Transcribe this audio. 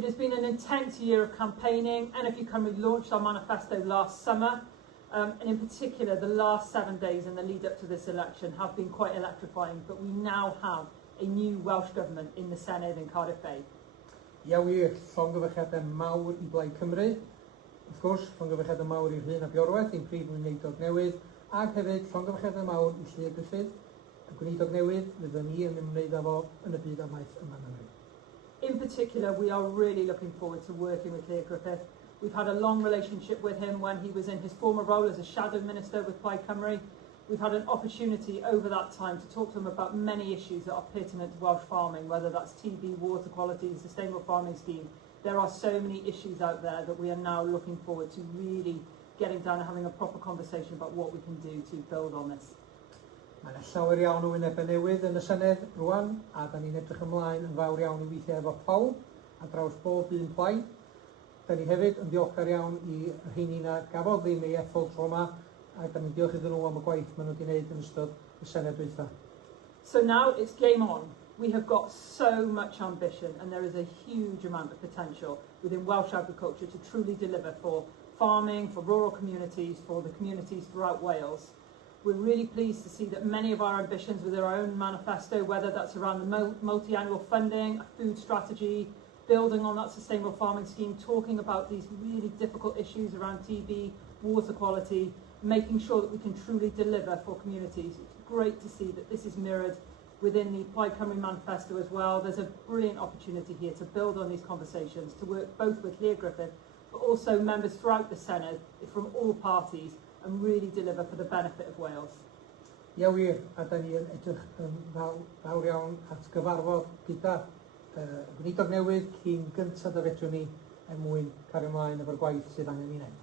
It has been an intense year of campaigning. NFU Cymru launched our manifesto last summer, and in particular the last 7 days in the lead up to this election have been quite electrifying, but we now have a new Welsh Government in the Senedd in Cardiff Bay. Ia wir, llongyfarchiadau mawr I Blaid Cymru. Wrth gwrs, llongyfarchiadau mawr i'r Llyn a Biorwedd, ein prif weinidog newydd, ac hefyd llongyfarchiadau mawr I Llŷ Griffith, y gweinidog newydd fyddwn ni yn ymwneud â fo yn y byd amaeth yma yn Nghymru. In particular, we are really looking forward to working with Llŷ Griffith. We've had a long relationship with him when he was in his former role as a shadow minister with Plaid Cymru. We've had an opportunity over that time to talk to him about many issues that are pertinent to Welsh farming, whether that's TB, water quality, sustainable farming scheme. There are so many issues out there that we are now looking forward to really getting down and having a proper conversation about what we can do to build on this. Mae yna llawer iawn o wynebau newydd yn y Senedd rwan, a da ni'n edrych ymlaen yn fawr iawn I weithio efo pawb a draws bob un plaid. Da ni hefyd yn ddiolchgar iawn I rheini na gafodd ddim ei ethol tro yma, a da ni'n diolch iddyn nhw am y gwaith maen nhw wedi gwneud yn ystod y Senedd dwytha. So now it's game on. We have got so much ambition and there is a huge amount of potential within Welsh agriculture to truly deliver for farming, for rural communities, for the communities throughout Wales. We're really pleased to see that many of our ambitions with our own manifesto, whether that's around the multi-annual funding, a food strategy, building on that sustainable farming scheme, talking about these really difficult issues around TB, water quality, making sure that we can truly deliver for communities. It's great to see that this is mirrored within the Plaid Cymru manifesto as well. There's a brilliant opportunity here to build on these conversations, to work both with Llŷ Griffith, but also members throughout the Senedd from all parties, and really deliver for the benefit of Wales. Ia wir, a da ni yn edrych yn fawr iawn at gyfarfod gyda gweinidog newydd cyn gyntaf y fedrwn ni mwyn cario ymlaen efo'r gwaith sydd angen I wneud.